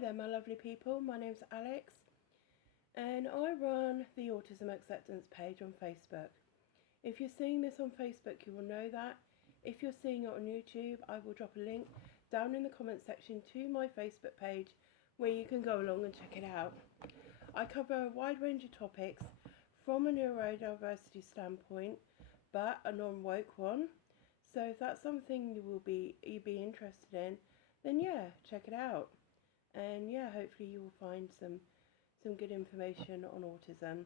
there, my lovely people. My name's Alex, and I run the Autism Acceptance page on Facebook. If you're seeing this on Facebook, you will know that. If you're seeing it on YouTube, I will drop a link down in the comment section to my Facebook page where you can go along and check it out. I cover a wide range of topics from a neurodiversity standpoint, but a non-woke one. So if that's something you'd be interested in, then yeah, check it out. And yeah, hopefully you will find some good information on autism.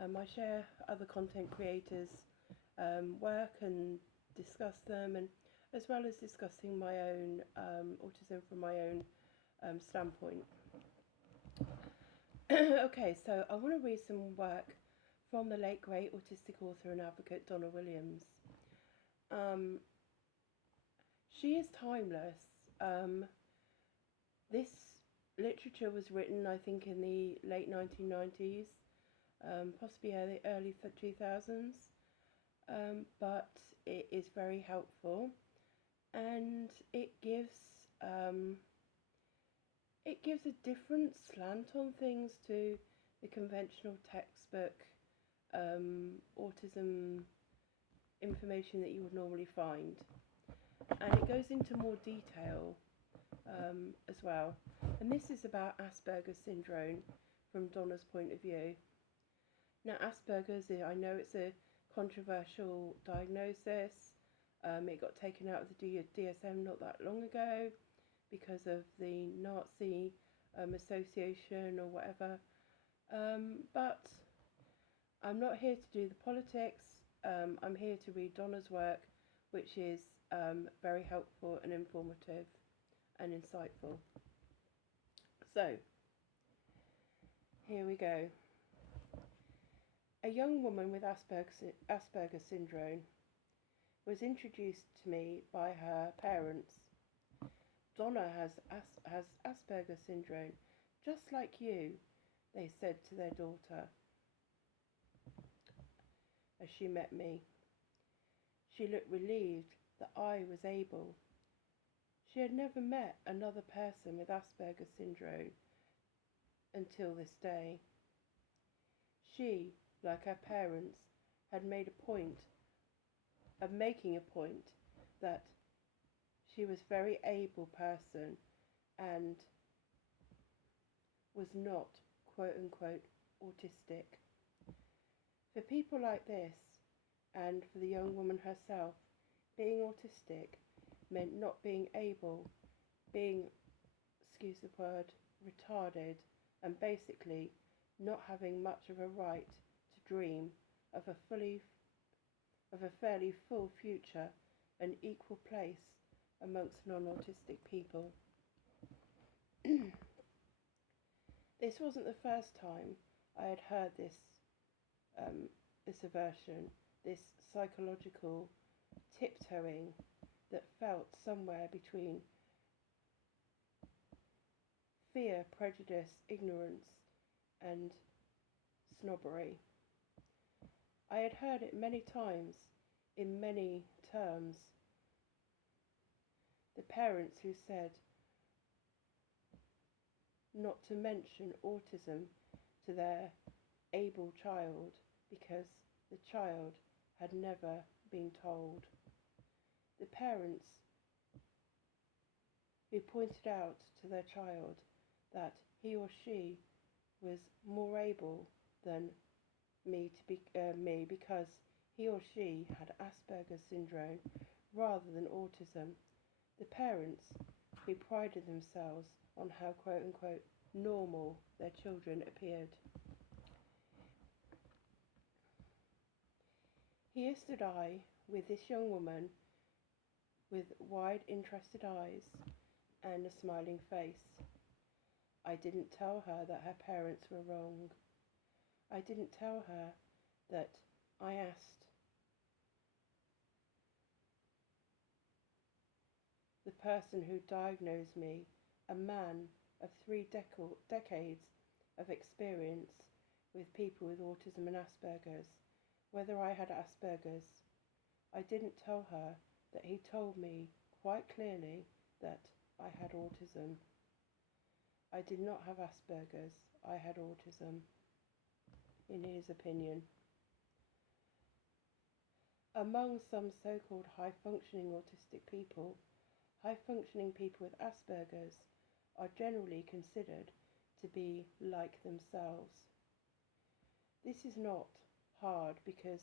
I share other content creators' work and discuss them, and as well as discussing my own autism from my own standpoint. Okay, so I want to read some work from the late great autistic author and advocate Donna Williams. She is timeless. This literature was written, I think, in the late 1990s, possibly early 2000s, but it is very helpful, and it gives a different slant on things to the conventional textbook autism information that you would normally find, and it goes into more detail as well. And this is about Asperger syndrome from Donna's point of view. Now, Asperger's, I know it's a controversial diagnosis. It got taken out of the DSM not that long ago because of the Nazi association or whatever. But I'm not here to do the politics. I'm here to read Donna's work, which is very helpful and informative and insightful. So, here we go. A young woman with Asperger syndrome was introduced to me by her parents. Donna has Asperger syndrome, just like you, they said to their daughter as she met me. She looked relieved that I was able. She had never met another person with Asperger syndrome until this day. She, like her parents, had made a point of making a point that she was a very able person and was not, quote unquote, autistic. For people like this, and for the young woman herself, being autistic meant not being able, being, excuse the word, retarded, and basically not having much of a right to dream of a fairly full future and equal place amongst non-autistic people. This wasn't the first time I had heard this aversion, this psychological tiptoeing that felt somewhere between fear, prejudice, ignorance, and snobbery. I had heard it many times, in many terms. The parents who said not to mention autism to their able child because the child had never been told. The parents who pointed out to their child that he or she was more able than me because he or she had Asperger's syndrome rather than autism. The parents who prided themselves on how, quote unquote, normal their children appeared. Here stood I with this young woman with wide, interested eyes and a smiling face. I didn't tell her that her parents were wrong. I didn't tell her that I asked the person who diagnosed me, a man of 3 decades of experience with people with autism and Asperger's, whether I had Asperger's. I didn't tell her that he told me quite clearly that I had autism. I did not have Asperger's, I had autism, in his opinion. Among some so-called high-functioning autistic people, high-functioning people with Asperger's are generally considered to be like themselves. This is not hard because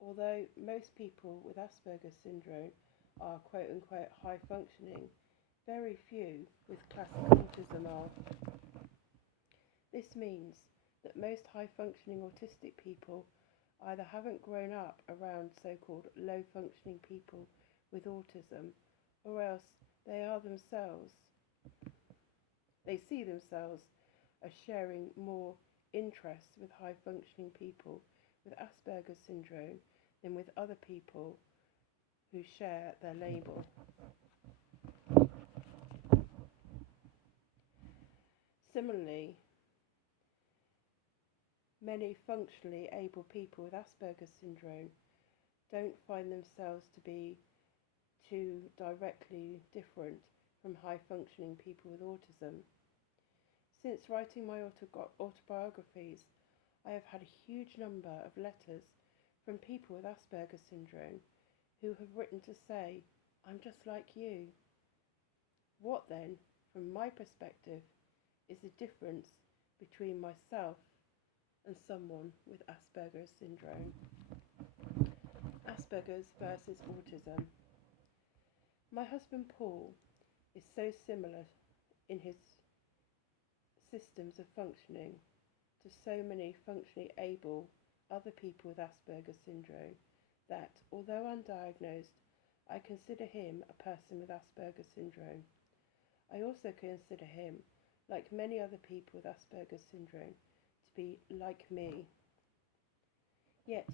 although most people with Asperger's syndrome are quote-unquote high-functioning, very few with classic autism are. This means that most high-functioning autistic people either haven't grown up around so-called low-functioning people with autism, or else they see themselves as sharing more interests with high-functioning people with Asperger's syndrome than with other people who share their label. Similarly, many functionally able people with Asperger's syndrome don't find themselves to be too directly different from high-functioning people with autism. Since writing my autobiographies, I have had a huge number of letters from people with Asperger's syndrome who have written to say, "I'm just like you." What then, from my perspective, is the difference between myself and someone with Asperger's syndrome? Asperger's versus autism. My husband Paul is so similar in his systems of functioning to so many functionally able other people with Asperger's syndrome that, although undiagnosed, I consider him a person with Asperger's syndrome. I also consider him, like many other people with Asperger's syndrome, to be like me. Yet,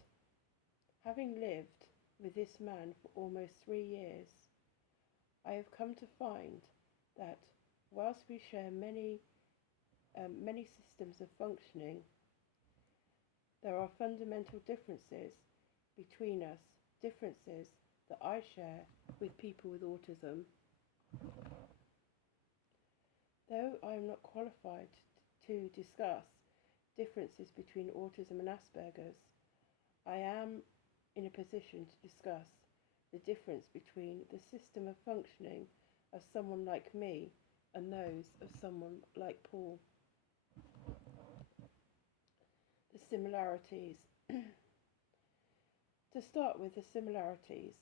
having lived with this man for almost 3 years, I have come to find that whilst we share many systems of functioning, there are fundamental differences between us, differences that I share with people with autism. Though I am not qualified to discuss differences between autism and Asperger's, I am in a position to discuss the difference between the system of functioning of someone like me and those of someone like Paul. The similarities. To start with the similarities,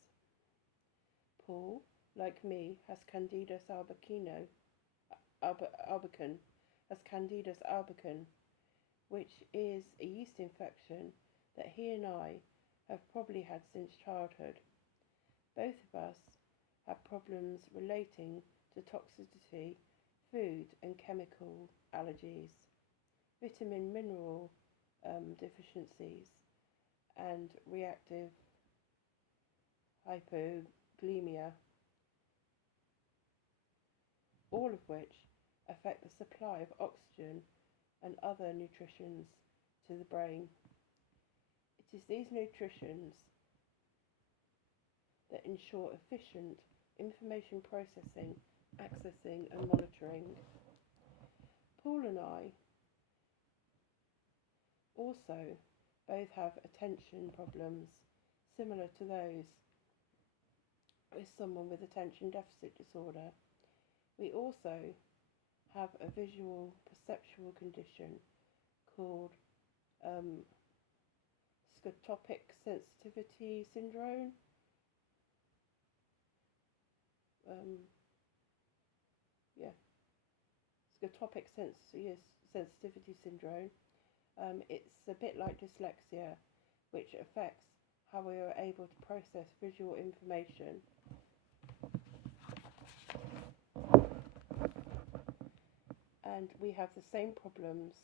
Paul, like me, has Candidus albicans, which is a yeast infection that he and I have probably had since childhood. Both of us have problems relating to toxicity, food and chemical allergies, vitamin mineral deficiencies, and reactive hypoglycemia, all of which affect the supply of oxygen and other nutrients to the brain. It is these nutrients that ensure efficient information processing, accessing and monitoring. Paul and I also both have attention problems similar to those with someone with attention deficit disorder. We also have a visual perceptual condition called scotopic sensitivity syndrome. Scotopic sensitivity syndrome. It's a bit like dyslexia, which affects how we are able to process visual information. And we have the same problems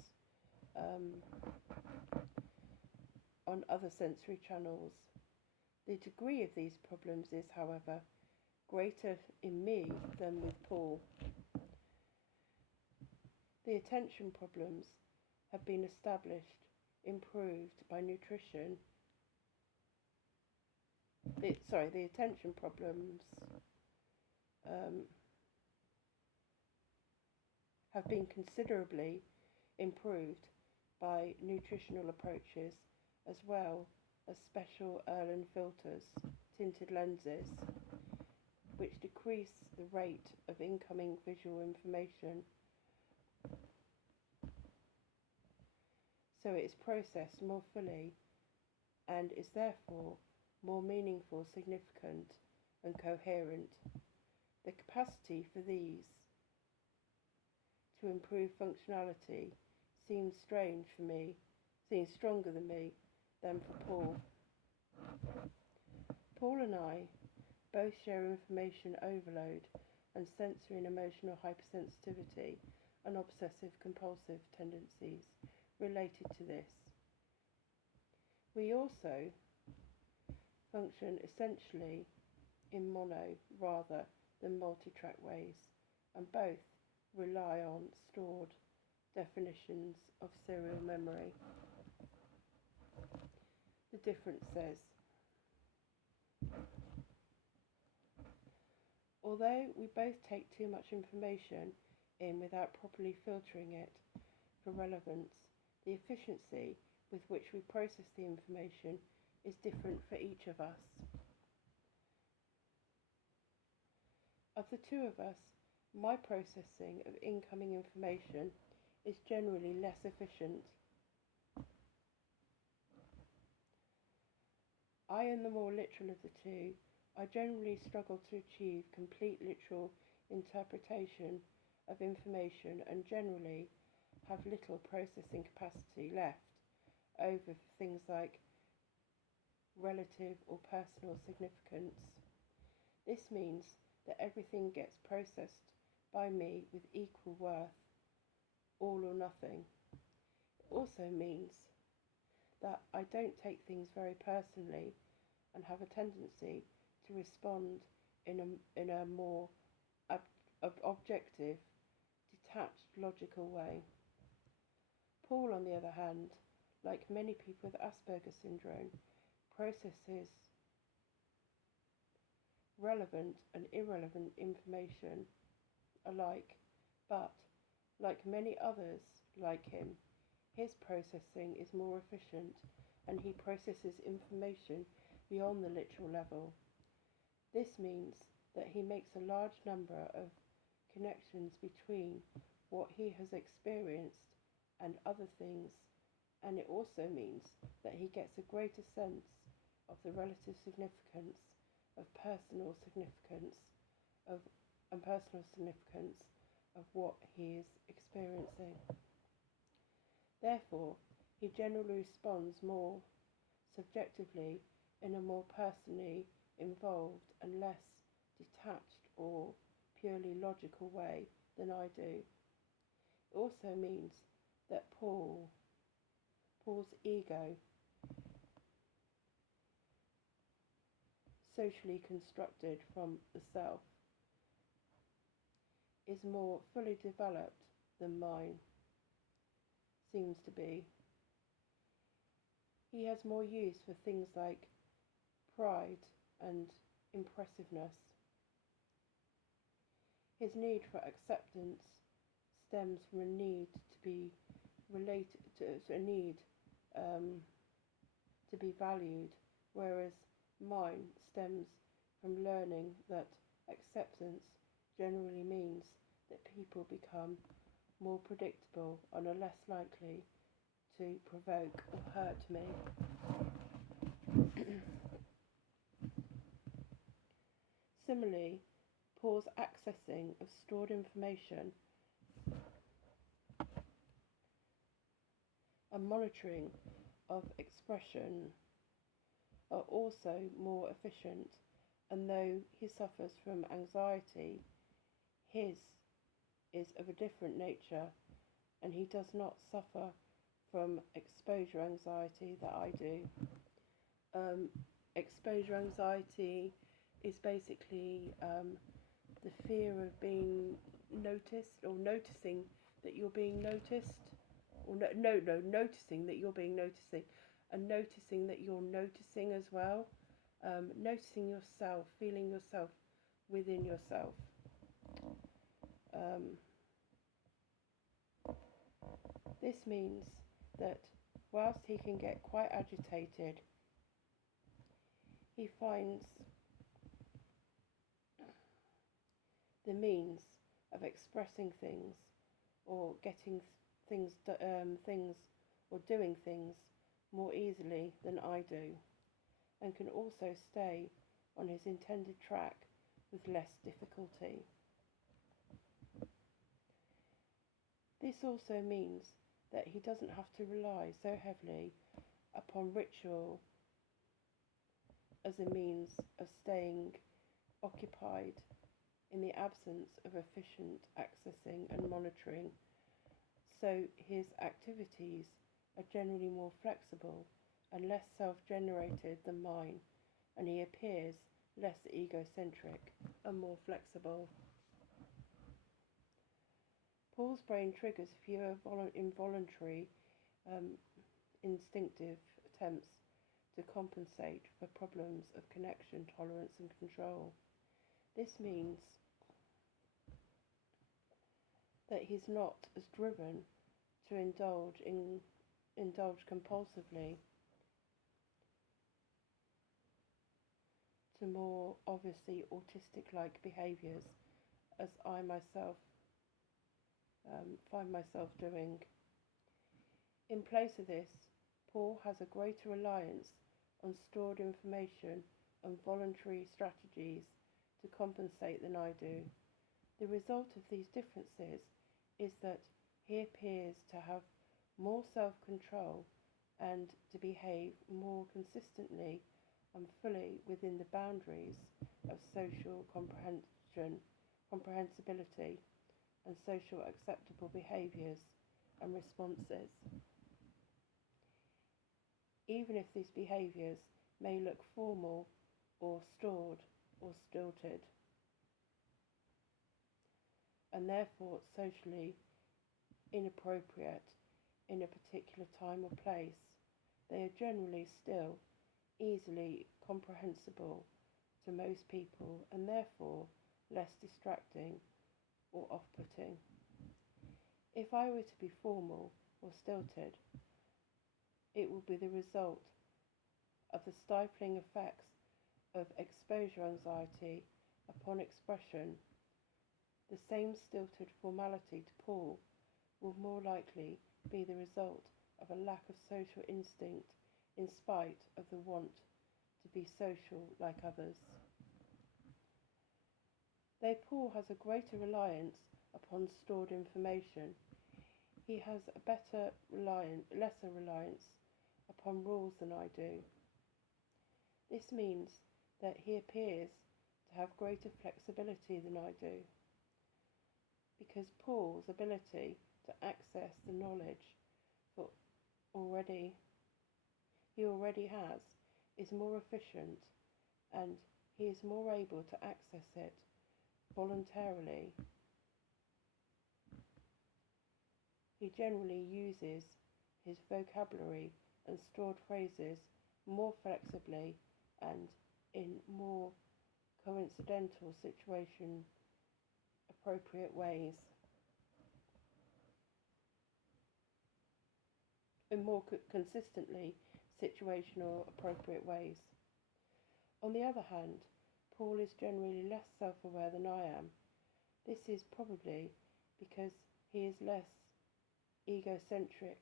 on other sensory channels. The degree of these problems is, however, greater in me than with Paul. The attention problems have been improved by nutrition. The attention problems have been considerably improved by nutritional approaches as well as special Erlen filters, tinted lenses, which decrease the rate of incoming visual information, so it is processed more fully and is therefore more meaningful, significant and coherent. The capacity for these to improve functionality seems stronger than me than for Paul. Paul and I both share information overload and sensory and emotional hypersensitivity and obsessive compulsive tendencies related to this. We also function essentially in mono rather than multi-track ways, and both rely on stored definitions of serial memory. The difference says, although we both take too much information in without properly filtering it for relevance, the efficiency with which we process the information is different for each of us. Of the two of us, my processing of incoming information is generally less efficient. I am the more literal of the two. I generally struggle to achieve complete literal interpretation of information and generally have little processing capacity left over for things like relative or personal significance. This means that everything gets processed by me with equal worth, all or nothing. It also means that I don't take things very personally and have a tendency to respond in a more objective, detached, logical way. Paul, on the other hand, like many people with Asperger syndrome, processes relevant and irrelevant information alike, but like many others like him, his processing is more efficient and he processes information beyond the literal level. This means that he makes a large number of connections between what he has experienced and other things, and it also means that he gets a greater sense of the relative significance of personal significance of what he is experiencing. Therefore, he generally responds more subjectively in a more personally involved and less detached or purely logical way than I do. It also means that Paul's ego, socially constructed from the self, is more fully developed than mine seems to be. He has more use for things like pride and impressiveness. His need for acceptance stems from a need to be related to a need to be valued, whereas mine stems from learning that acceptance generally means that people become more predictable and are less likely to provoke or hurt me. Similarly, Paul's accessing of stored information and monitoring of expression are also more efficient, and though he suffers from anxiety, his is of a different nature, and he does not suffer from exposure anxiety that I do. Exposure anxiety is basically the fear of being noticed, or noticing that you're being noticed, or noticing that you're being noticing, and noticing that you're noticing as well. Noticing yourself, feeling yourself within yourself. This means that whilst he can get quite agitated, he finds the means of expressing things or getting things or doing things more easily than I do, and can also stay on his intended track with less difficulty. This also means that he doesn't have to rely so heavily upon ritual as a means of staying occupied in the absence of efficient accessing and monitoring, so his activities are generally more flexible and less self-generated than mine, and he appears less egocentric and more flexible. Paul's brain triggers fewer involuntary, instinctive attempts to compensate for problems of connection, tolerance and control. This means that he's not as driven to indulge compulsively to more obviously autistic-like behaviours as I myself find myself doing. In place of this, Paul has a greater reliance on stored information and voluntary strategies to compensate than I do. The result of these differences is that he appears to have more self-control and to behave more consistently and fully within the boundaries of social comprehensibility and social acceptable behaviours and responses, even if these behaviours may look formal or stored or stilted, and therefore socially inappropriate in a particular time or place. They are generally still easily comprehensible to most people and therefore less distracting or off-putting. If I were to be formal or stilted, it would be the result of the stifling effects of exposure anxiety upon expression. The same stilted formality to Paul will more likely be the result of a lack of social instinct in spite of the want to be social like others. Though Paul has a greater reliance upon stored information, he has a lesser reliance upon rules than I do. This means that he appears to have greater flexibility than I do, because Paul's ability to access the knowledge he already has is more efficient, and he is more able to access it voluntarily. He generally uses his vocabulary and stored phrases more flexibly and in more coincidental situation appropriate ways. In more consistently situational appropriate ways. On the other hand, Paul is generally less self-aware than I am. This is probably because he is less egocentric,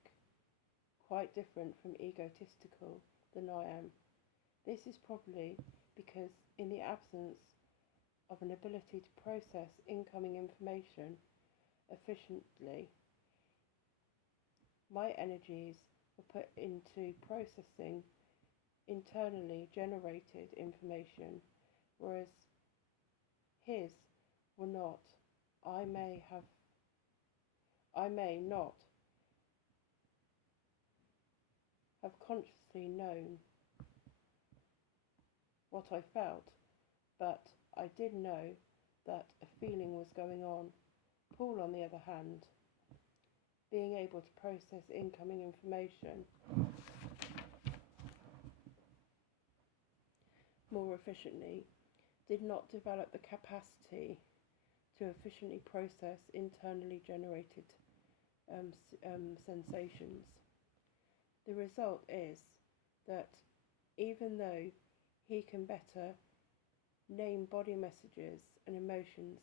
quite different from egotistical than I am. This is probably because in the absence of an ability to process incoming information efficiently, my energies were put into processing internally generated information, whereas his were not. I may not have consciously known what I felt, but I did know that a feeling was going on. Paul, on the other hand, being able to process incoming information more efficiently, did not develop the capacity to efficiently process internally generated sensations. The result is that even though he can better name body messages and emotions,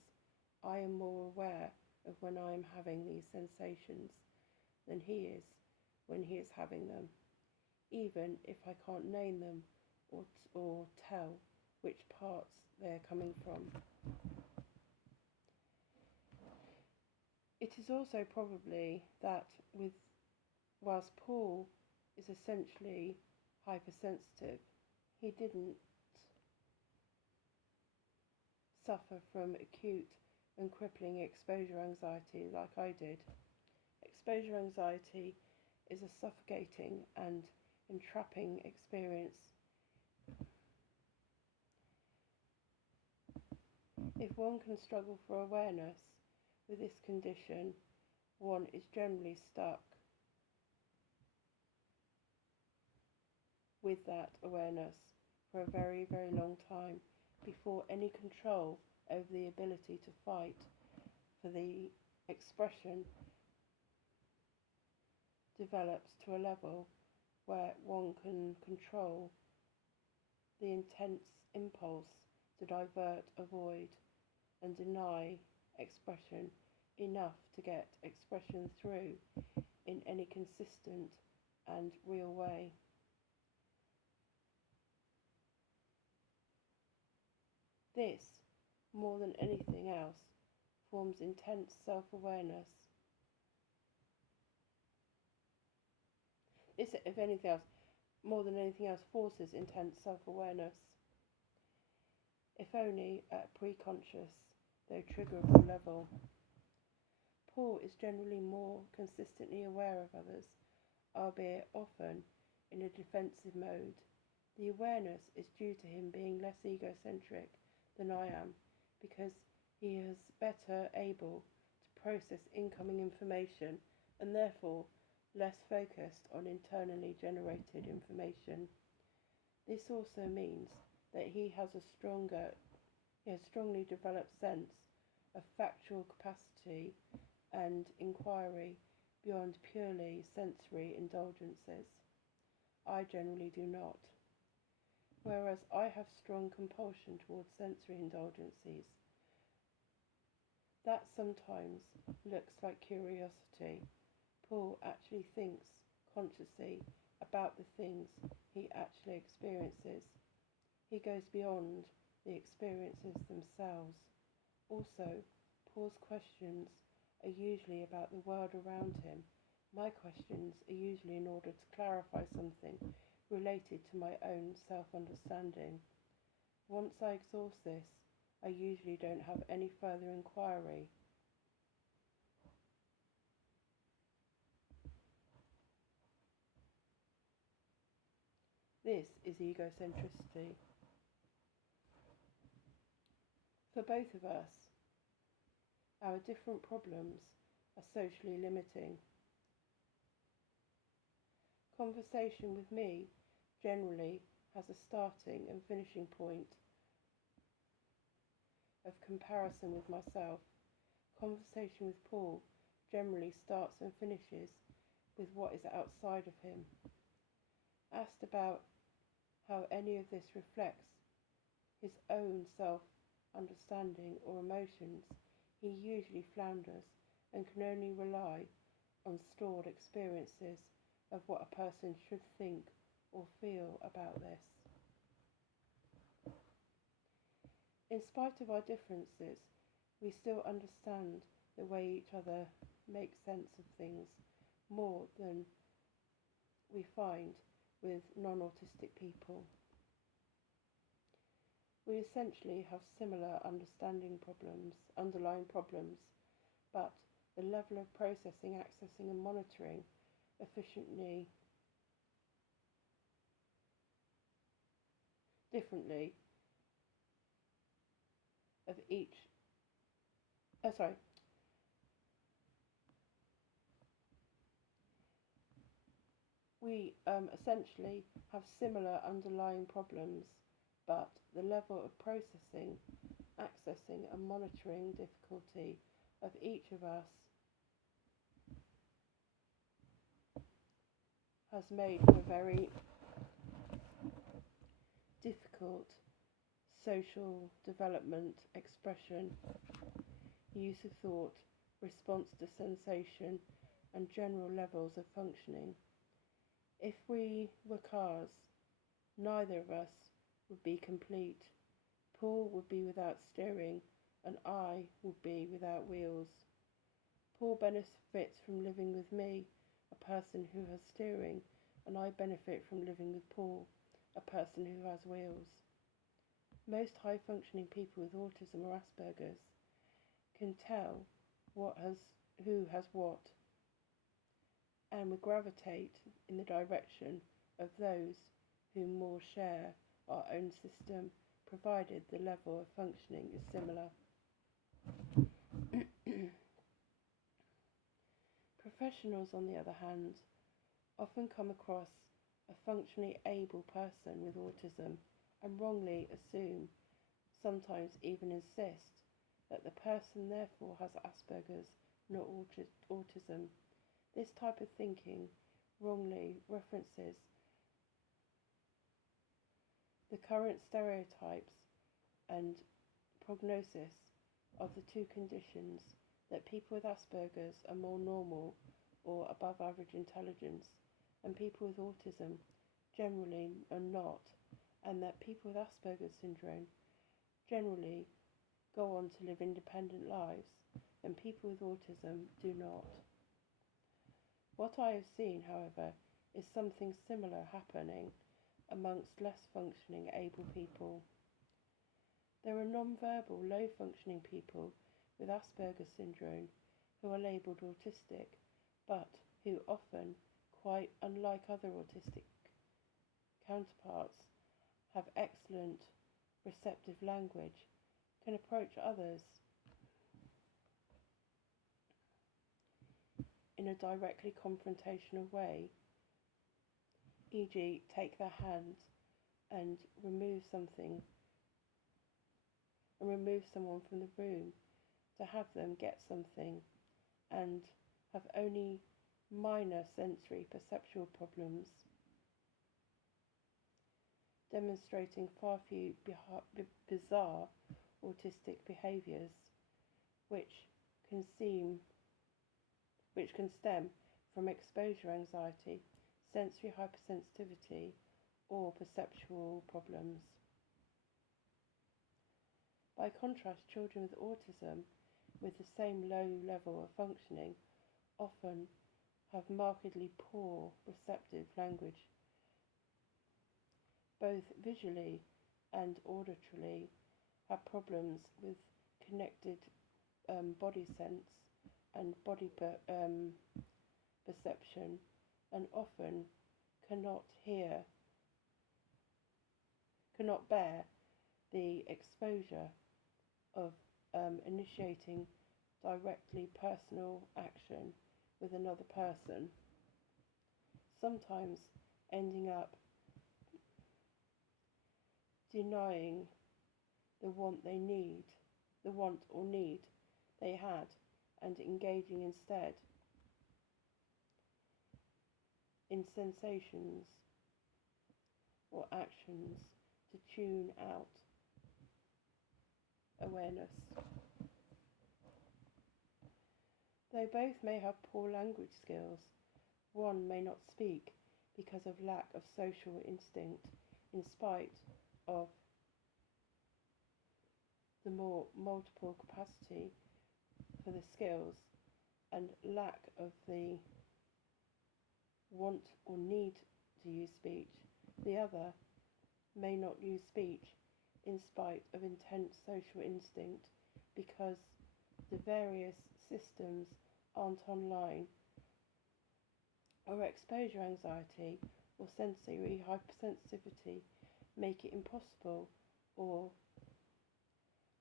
I am more aware of when I am having these sensations than he is when he is having them, even if I can't name them or tell which parts they're coming from. It is also probably that whilst Paul is essentially hypersensitive, he didn't suffer from acute and crippling exposure anxiety like I did. Exposure anxiety is a suffocating and entrapping experience. If one can struggle for awareness with this condition, one is generally stuck with that awareness for a very, very long time before any control over the ability to fight for the expression develops to a level where one can control the intense impulse to divert, avoid, and deny expression enough to get expression through in any consistent and real way. This, more than anything else, forms intense self-awareness. This, if anything else, more than anything else, forces intense self-awareness, if only at a pre-conscious, though triggerable level. Paul is generally more consistently aware of others, albeit often in a defensive mode. The awareness is due to him being less egocentric than I am, because he is better able to process incoming information and therefore less focused on internally generated information. This also means that he has a strongly developed sense of factual capacity and inquiry beyond purely sensory indulgences. I generally do not. Whereas I have strong compulsion towards sensory indulgences, that sometimes looks like curiosity. Paul actually thinks consciously about the things he actually experiences. He goes beyond the experiences themselves. Also, Paul's questions are usually about the world around him. My questions are usually in order to clarify something related to my own self-understanding. Once I exhaust this, I usually don't have any further inquiry. This is egocentricity. For both of us, our different problems are socially limiting. Conversation with me generally has a starting and finishing point of comparison with myself. Conversation with Paul generally starts and finishes with what is outside of him. Asked about how any of this reflects his own self-understanding or emotions, he usually flounders and can only rely on stored experiences of what a person should think or feel about this. In spite of our differences, we still understand the way each other makes sense of things more than we find with non-autistic people. We essentially have similar underlying problems, but the level of processing, accessing and monitoring efficiently differently of each we essentially have similar underlying problems, but the level of processing, accessing and monitoring difficulty of each of us has made for very difficult social development, expression, use of thought, response to sensation, and general levels of functioning. If we were cars, neither of us would be complete. Paul would be without steering, and I would be without wheels. Paul benefits from living with me, a person who has steering, and I benefit from living with Paul, a person who has wheels. Most high-functioning people with autism or Asperger's can tell who has what, and we gravitate in the direction of those who more share our own system, provided the level of functioning is similar. Professionals, on the other hand, often come across a functionally able person with autism and wrongly assume, sometimes even insist, that the person therefore has Asperger's, not autism. This type of thinking wrongly references the current stereotypes and prognosis of the two conditions, that people with Asperger's are more normal or above average intelligence, and people with autism generally are not, and that people with Asperger's syndrome generally go on to live independent lives, and people with autism do not. What I have seen, however, is something similar happening amongst less functioning able people. There are non-verbal, low-functioning people with Asperger's syndrome who are labelled autistic, but who often, quite unlike other autistic counterparts, have excellent receptive language, can approach others in a directly confrontational way, e.g. take their hand and remove someone from the room to have them get something, and have only minor sensory perceptual problems, demonstrating far few bizarre autistic behaviours which can stem from exposure anxiety, sensory hypersensitivity, or perceptual problems. By contrast, children with autism with the same low level of functioning often have markedly poor receptive language, both visually and auditorily, have problems with connected body sense and body perception, and often cannot bear the exposure of initiating directly personal action with another person, sometimes ending up denying the want or need they had, and engaging instead in sensations or actions to tune out awareness. Though both may have poor language skills, one may not speak because of lack of social instinct, in spite of the more multiple capacity for the skills, and lack of the want or need to use speech. The other may not use speech in spite of intense social instinct, because the various systems aren't online, or exposure anxiety or sensory hypersensitivity make it impossible or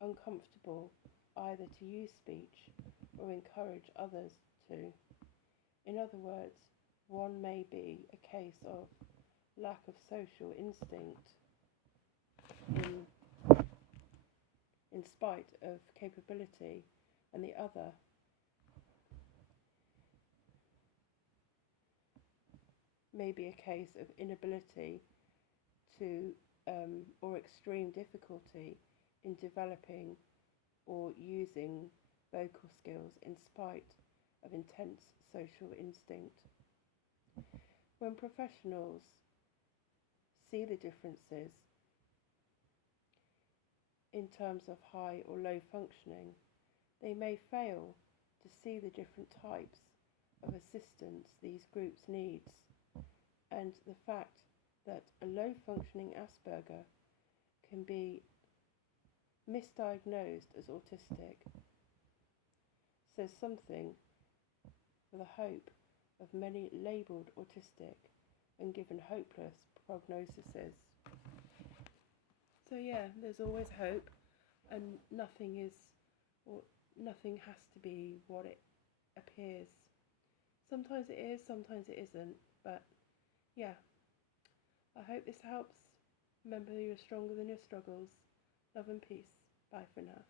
uncomfortable either to use speech or encourage others to. In other words, one may be a case of lack of social instinct in spite of capability, and the other may be a case of inability to or extreme difficulty in developing or using vocal skills in spite of intense social instinct. When professionals see the differences in terms of high or low functioning, they may fail to see the different types of assistance these groups need, and the fact that a low functioning Asperger can be misdiagnosed as autistic says something for the hope of many labelled autistic and given hopeless prognoses. So yeah, there's always hope, and nothing has to be what it appears. Sometimes it is, sometimes it isn't, but yeah, I hope this helps. Remember, you're stronger than your struggles. Love and peace. Bye for now.